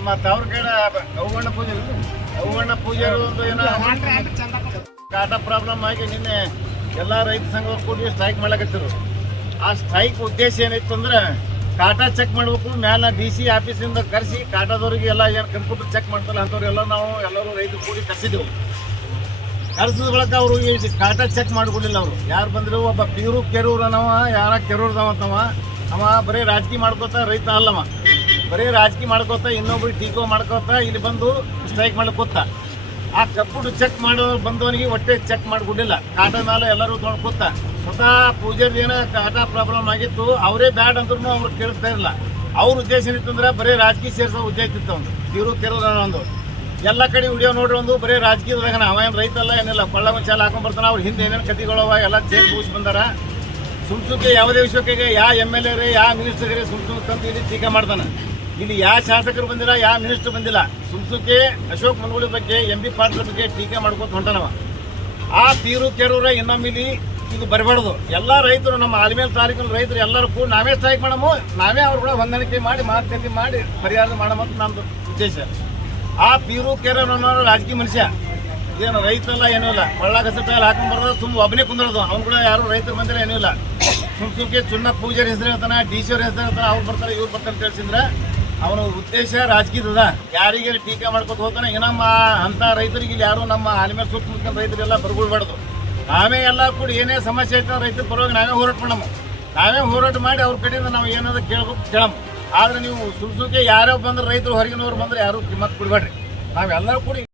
ನಮ್ಮ ತವ್ರ ಕಡೆ ಅವ್ವಣ್ಣ ಪೂಜಾರಿ ಒಂದು ಏನೋ ಕಾಟ ಪ್ರಾಬ್ಲಮ್ ಆಗಿ ನಿನ್ನೆ ಎಲ್ಲ ರೈತ ಸಂಘದವ್ರು ಕೂಡಿ ಸ್ಟ್ರೈಕ್ ಮಾಡ್ಲಕತ್ತಿರು. ಆ ಸ್ಟ್ರೈಕ್ ಉದ್ದೇಶ ಏನಿತ್ತು ಅಂದ್ರೆ ಕಾಟಾ ಚೆಕ್ ಮಾಡಬೇಕು. ಮ್ಯಾಲ DC ಆಫೀಸಿಂದ ಕರೆಸಿ ಕಾಟಾದವ್ರಿಗೆ ಎಲ್ಲ ಏನು ಕಂಪ್ಯೂಟರ್ ಚೆಕ್ ಮಾಡ್ತಾರಲ್ಲ ಅಂಥವ್ರೆಲ್ಲ ಎಲ್ಲರೂ ರೈತರು ಕೂಡಿ ಕರೆಸಿದೆವು. ಕರೆಸಿದ ಬಳಿಕ ಅವರು ಈ ಕಾಟಾ ಚೆಕ್ ಮಾಡ್ಕೊಂಡಿಲ್ಲ. ಅವರು ಯಾರು ಬಂದರು, ಒಬ್ಬ ಕೆರೂರು ಅನ್ನವ, ಯಾರ ಕೆರೂರ್ದವ ಅವ ಬರೀ ರಾಜಕೀಯ ಮಾಡ್ಕೋತ ರೈತ ಅಲ್ಲವ, ಬರೀ ರಾಜಕೀಯ ಮಾಡ್ಕೋತ ಇನ್ನೊಬ್ರಿಗೆ ಟೀಕೋ ಮಾಡ್ಕೋತ ಇಲ್ಲಿ ಬಂದು ಸ್ಟ್ರೈಕ್ ಮಾಡ್ಕೋತ ಆ ಕಂಪ್ಯೂಟರ್ ಚೆಕ್ ಮಾಡೋ ಬಂದವನಿಗೆ ಹೊಟ್ಟೆ ಚೆಕ್ ಮಾಡ್ಕೊಂಡಿಲ್ಲ. ಕಾಟಾ ಮೇಲೆ ಎಲ್ಲರೂ ತೊಗೊಂಡ್ಕೋತ ಸ್ವತಃ ಪೂಜಾರಿ ಏನೋ ಕಾಟಾ ಪ್ರಾಬ್ಲಮ್ ಆಗಿತ್ತು, ಅವರೇ ಬ್ಯಾಡ್ ಅಂದ್ರೂ ಅವ್ರು ಕೇಳ್ತಾ ಇರಲಿಲ್ಲ. ಅವ್ರ ಉದ್ದೇಶ ಏನಿತ್ತಂದ್ರೆ ಬರೀ ರಾಜಕೀಯ ಸೇರಿಸೋ ಉದ್ದೇಶ ಇತ್ತು. ಒಂದು ಕೆರೂರು ಒಂದು ಎಲ್ಲ ಕಡೆ ವಿಡಿಯೋ ನೋಡ್ರಿ, ಒಂದು ಬರೀ ರಾಜಕೀಯದಾಗ ಅವ ಏನು ರೈತಲ್ಲ ಏನಿಲ್ಲ, ಕೊಳ್ಳ ಚಾಲ ಹಾಕೊಂಡ್ ಬರ್ತಾನೆ. ಅವ್ರ ಹಿಂದೆ ಏನೇನು ಕತಿಗಳವ ಎಲ್ಲ ಚೇಕ್ ಮುಗಿಸಿ ಬಂದಾರ. ಸುಮ್ಸುಕ್ಕೆ ಯಾವುದೇ ವಿಷಯಕ್ಕೆ ಯಾವ MLA ಯಾವ ಮಿನಿಸ್ಟರ್ಗೆ ಸುಮ್ಸುಕ್ ತಂದು ಇಲ್ಲಿ ಟೀಕೆ ಮಾಡ್ತಾನೆ. ಇಲ್ಲಿ ಯಾವ ಶಾಸಕರು ಬಂದಿಲ್ಲ, ಯಾವ ಮಿನಿಸ್ಟರ್ ಬಂದಿಲ್ಲ. ಸುಮ್ಸುಕ್ಕೆ ಅಶೋಕ್ ಮನಗುಳಿ ಬಗ್ಗೆ MP ಪಾಟೀಲ್ ಬಗ್ಗೆ ಟೀಕೆ ಮಾಡ್ಕೊತ ಹೊಂಟಾನವ. ಆ ಕೆರೂರ ಇನ್ನೊಮ್ಮೆ ಇದು ಬರಬಾರ್ದು. ಎಲ್ಲ ರೈತರು ನಮ್ಮ ಆಲ್ಮೇಲ್ ತಾಲೂಕಿನ ರೈತರು ಎಲ್ಲರೂ ಕೂಡ ನಾವೇ ಸ್ಟ್ರೈಕ್ ಮಾಡಮು, ನಾವೇ ಅವ್ರು ಕೂಡ ಹೊಂದಾಣಿಕೆ ಮಾಡಿ ಮಾತುಕತೆ ಮಾಡಿ ಪರಿಹಾರ ಮಾಡಮಂತ ನಮ್ಮದು ಉದ್ದೇಶ. ಆ ಕೆರೂರು ಅನ್ನೋರು ರಾಜಕೀಯ ಮನುಷ್ಯ, ಏನು ರೈತಲ್ಲ ಏನೂ ಇಲ್ಲ. ಕೊಳ್ಳ ಕಸಟಲ್ಲಿ ಹಾಕೊಂಡ್ಬಾರ್ದು, ಸುಮ್ಮ ಒಬ್ಬನೇ ಕುಂದಿರೋದು. ಅವ್ನು ಕೂಡ ಯಾರು ರೈತರು ಬಂದಿಲ್ಲ ಏನೂ ಇಲ್ಲ. ಸುಮ್ಕೆ ಚುನ್ನ ಪೂಜಾರಿ ಹೆಸರು ಹೇಳ್ತಾನೆ, DC ಅವ್ರ ಹೆಸರು ಹೇಳ್ತಾನೆ, ಅವ್ರು ಬರ್ತಾರೆ ಇವ್ರು ಬರ್ತಾರೆ ಅಂತ ಹೇಳ್ಸಿದ್ರೆ ಅವನ ಉದ್ದೇಶ ರಾಜಕೀಯದ. ಯಾರಿಗೆ ಟೀಕೆ ಮಾಡ್ಕೊತ ಹೋಗ್ತಾನೆ. ನಮ್ಮ ಅಂಥ ರೈತರಿಗೆ ಇಲ್ಲಿ ಯಾರು ನಮ್ಮ ಆಲ್ಮೇಲೆ ಸುತ್ತಮುತ್ತ ರೈತರೆಲ್ಲ ಬರ್ಕೊಳ್ಬಾರ್ದು. ನಾವೇ ಎಲ್ಲ ಕೂಡ ಏನೇ ಸಮಸ್ಯೆ ಐತೆ ರೈತರ ಪರವಾಗಿ ನಾವೇ ಹೋರಾಟ ಮಾಡಮ್ಮ. ನಾವೇ ಹೋರಾಟ ಮಾಡಿ ಅವ್ರ ಕಡೆಯಿಂದ ನಾವು ಏನಾದ್ರು ಕೇಳಮ್ಮ. ಆದರೆ ನೀವು ಸುಮ್ಕೆ ಯಾರೋ ಬಂದ್ರೆ ರೈತರು ಹೊರಗಿನವ್ರು ಬಂದ್ರೆ ಯಾರು ಕಿಮ್ಮತ್ತು ಕೊಡಬೇಡ್ರಿ. ನಾವೆಲ್ಲರೂ ಕೂಡ